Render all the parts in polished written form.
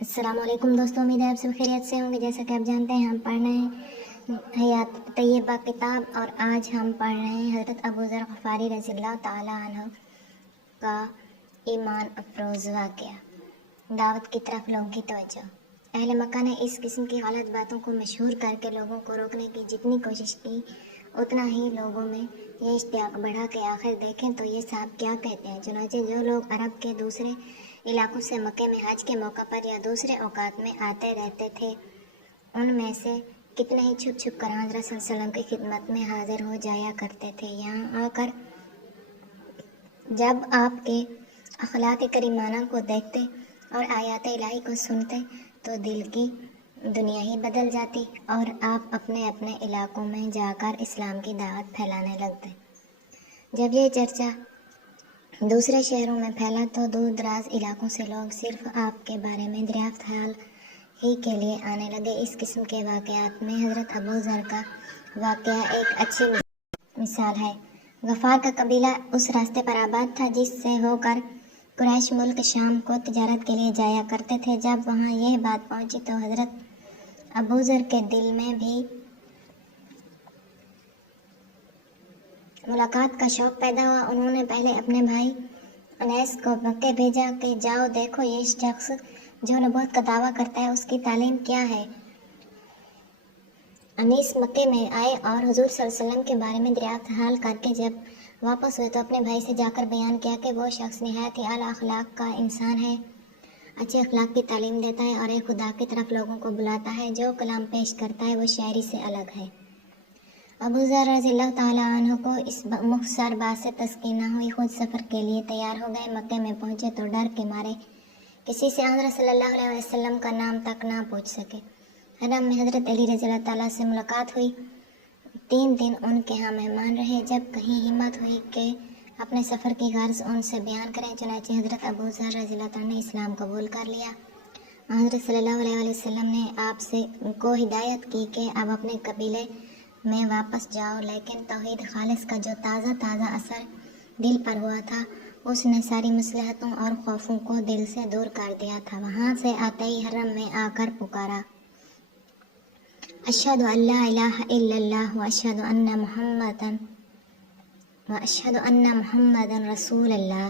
السلام علیکم دوستوں، امید ہے آپ سب خیریت سے ہوں گے۔ جیسا کہ آپ جانتے ہیں ہم پڑھ رہے ہیں حیات طیبہ کتاب، اور آج ہم پڑھ رہے ہیں حضرت ابو ذر غفاری رضی اللہ تعالیٰ عنہ کا ایمان افروز واقعہ، دعوت کی طرف لوگوں کی توجہ۔ اہل مکہ نے اس قسم کی غلط باتوں کو مشہور کر کے لوگوں کو روکنے کی جتنی کوشش کی، اتنا ہی لوگوں میں یہ اشتیاق بڑھا کہ آخر دیکھیں تو یہ صاحب کیا کہتے ہیں۔ چنانچہ جو لوگ عرب کے دوسرے علاقوں سے مکے میں حج کے موقع پر یا دوسرے اوقات میں آتے رہتے تھے، ان میں سے کتنے ہی چھپ چھپ کر حضرت صلی اللہ علیہ وسلم کی خدمت میں حاضر ہو جایا کرتے تھے۔ یہاں آ کر جب آپ کے اخلاق کریمانہ کو دیکھتے اور آیات الہی کو سنتے تو دل کی دنیا ہی بدل جاتی، اور آپ اپنے اپنے علاقوں میں جا کر اسلام کی دعوت پھیلانے لگتے۔ جب یہ چرچا دوسرے شہروں میں پھیلا تو دور دراز علاقوں سے لوگ صرف آپ کے بارے میں دریافت حال ہی کے لیے آنے لگے۔ اس قسم کے واقعات میں حضرت ابو ذر کا واقعہ ایک اچھی مثال ہے۔ غفار کا قبیلہ اس راستے پر آباد تھا جس سے ہو کر قریش ملک شام کو تجارت کے لیے جایا کرتے تھے۔ جب وہاں یہ بات پہنچی تو حضرت ابو ذر کے دل میں بھی ملاقات کا شوق پیدا ہوا۔ انہوں نے پہلے اپنے بھائی انیس کو مکے بھیجا کہ جاؤ دیکھو یہ شخص جو نبوت کا دعویٰ کرتا ہے اس کی تعلیم کیا ہے۔ انیس مکے میں آئے اور حضور صلی اللہ علیہ وسلم کے بارے میں دریافت حال کر کے جب واپس ہوئے تو اپنے بھائی سے جا کر بیان کیا کہ وہ شخص نہایت ہی اعلیٰ اخلاق کا انسان ہے، اچھے اخلاق کی تعلیم دیتا ہے اور ایک خدا کی طرف لوگوں کو بلاتا ہے۔ جو کلام پیش کرتا ہے وہ شاعری سے الگ ہے۔ ابو ذر رضی اللہ تعالیٰ عنہ کو اس مختصر بات سے تسکین نہ ہوئی، خود سفر کے لیے تیار ہو گئے۔ مکے میں پہنچے تو ڈر کے مارے کسی سے حضرت صلی اللہ علیہ وسلم کا نام تک نہ پوچھ سکے۔ حرم میں حضرت علی رضی اللہ تعالیٰ سے ملاقات ہوئی، 3 دن ان کے ہاں مہمان رہے۔ جب کہیں ہمت ہوئی کہ اپنے سفر کی غرض ان سے بیان کریں، چنانچہ حضرت ابو ذر رضی اللہ تعالیٰ نے اسلام قبول کر لیا۔ حضرت صلی اللہ علیہ وسلم نے آپ کو ہدایت کی کہ اب اپنے قبیلے میں واپس جاؤ، لیکن توحید خالص کا جو تازہ اثر دل پر ہوا تھا اس نے ساری مصلحتوں اور خوفوں کو دل سے دور کر دیا تھا۔ وہاں سے آتے ہی حرم میں آ کر پکارا، اشہد ان لا الہ الا اللہ واشہد ان محمدا رسول اللہ۔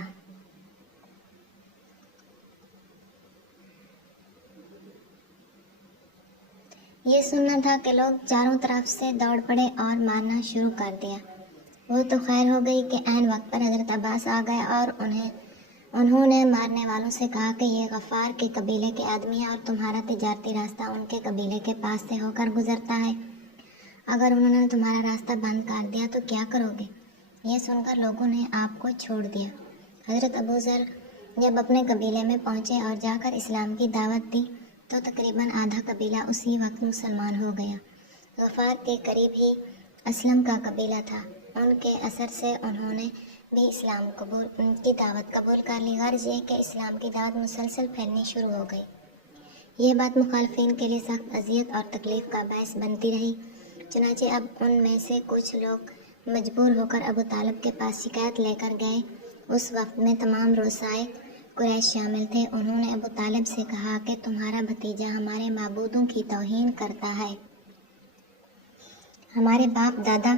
یہ سننا تھا کہ لوگ چاروں طرف سے دوڑ پڑے اور مارنا شروع کر دیا۔ وہ تو خیر ہو گئی کہ عین وقت پر حضرت عباس آ گئے اور انہوں نے مارنے والوں سے کہا کہ یہ غفار کے قبیلے کے آدمی ہیں اور تمہارا تجارتی راستہ ان کے قبیلے کے پاس سے ہو کر گزرتا ہے۔ اگر انہوں نے تمہارا راستہ بند کر دیا تو کیا کرو گے؟ یہ سن کر لوگوں نے آپ کو چھوڑ دیا۔ حضرت ابو ذر جب اپنے قبیلے میں پہنچے اور جا کر اسلام کی دعوت دی تو تقریباً آدھا قبیلہ اسی وقت مسلمان ہو گیا۔ غفار کے قریب ہی اسلم کا قبیلہ تھا، ان کے اثر سے انہوں نے بھی اسلام کی دعوت قبول کر لی۔ غرض یہ کہ اسلام کی دعوت مسلسل پھیلنی شروع ہو گئی۔ یہ بات مخالفین کے لیے سخت اذیت اور تکلیف کا باعث بنتی رہی، چنانچہ اب ان میں سے کچھ لوگ مجبور ہو کر ابو طالب کے پاس شکایت لے کر گئے۔ اس وقت میں تمام رؤسائے قریش شامل تھے۔ انہوں نے ابو طالب سے کہا کہ تمہارا بھتیجا ہمارے معبودوں کی توہین کرتا ہے، ہمارے باپ دادا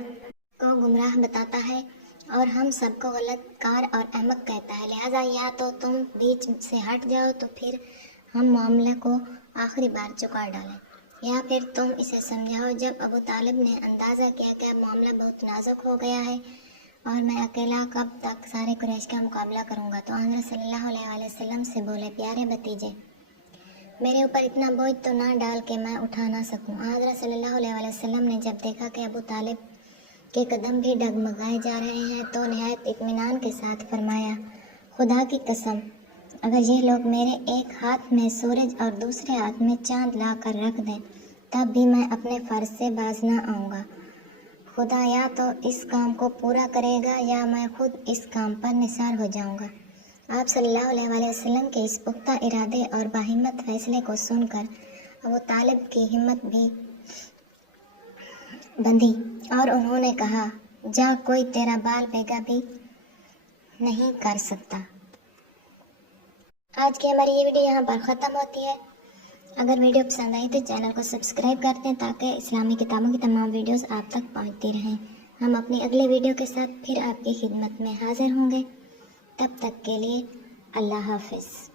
کو گمراہ بتاتا ہے اور ہم سب کو غلط کار اور احمق کہتا ہے، لہٰذا یا تو تم بیچ سے ہٹ جاؤ تو پھر ہم معاملے کو آخری بار چکا ڈالیں، یا پھر تم اسے سمجھاؤ۔ جب ابو طالب نے اندازہ کیا کہ اب معاملہ بہت نازک ہو گیا ہے اور میں اکیلا کب تک سارے قریش کا مقابلہ کروں گا، تو حضرت صلی اللہ علیہ وسلم سے بولے، پیارے بھتیجے، میرے اوپر اتنا بوجھ تو نہ ڈال کہ میں اٹھا نہ سکوں۔ حضرت صلی اللہ علیہ وسلم نے جب دیکھا کہ ابو طالب کے قدم بھی ڈگمگائے جا رہے ہیں تو نہایت اطمینان کے ساتھ فرمایا، خدا کی قسم، اگر یہ لوگ میرے ایک ہاتھ میں سورج اور دوسرے ہاتھ میں چاند لا کر رکھ دیں تب بھی میں اپنے فرض سے باز نہ آؤں گا۔ خدا یا تو اس کام کو پورا کرے گا یا میں خود اس کام پر نثار ہو جاؤں گا۔ آپ صلی اللہ علیہ وسلم کے اس پختہ ارادے اور باہمت فیصلے کو سن کر ابو طالب کی ہمت بھی بندھی اور انہوں نے کہا، جا، کوئی تیرا بال بیگا بھی نہیں کر سکتا۔ آج کی ہماری یہ ویڈیو یہاں پر ختم ہوتی ہے۔ اگر ویڈیو پسند آئی تو چینل کو سبسکرائب کر دیں تاکہ اسلامی کتابوں کی تمام ویڈیوز آپ تک پہنچتی رہیں۔ ہم اپنی اگلے ویڈیو کے ساتھ پھر آپ کی خدمت میں حاضر ہوں گے۔ تب تک کے لیے اللہ حافظ۔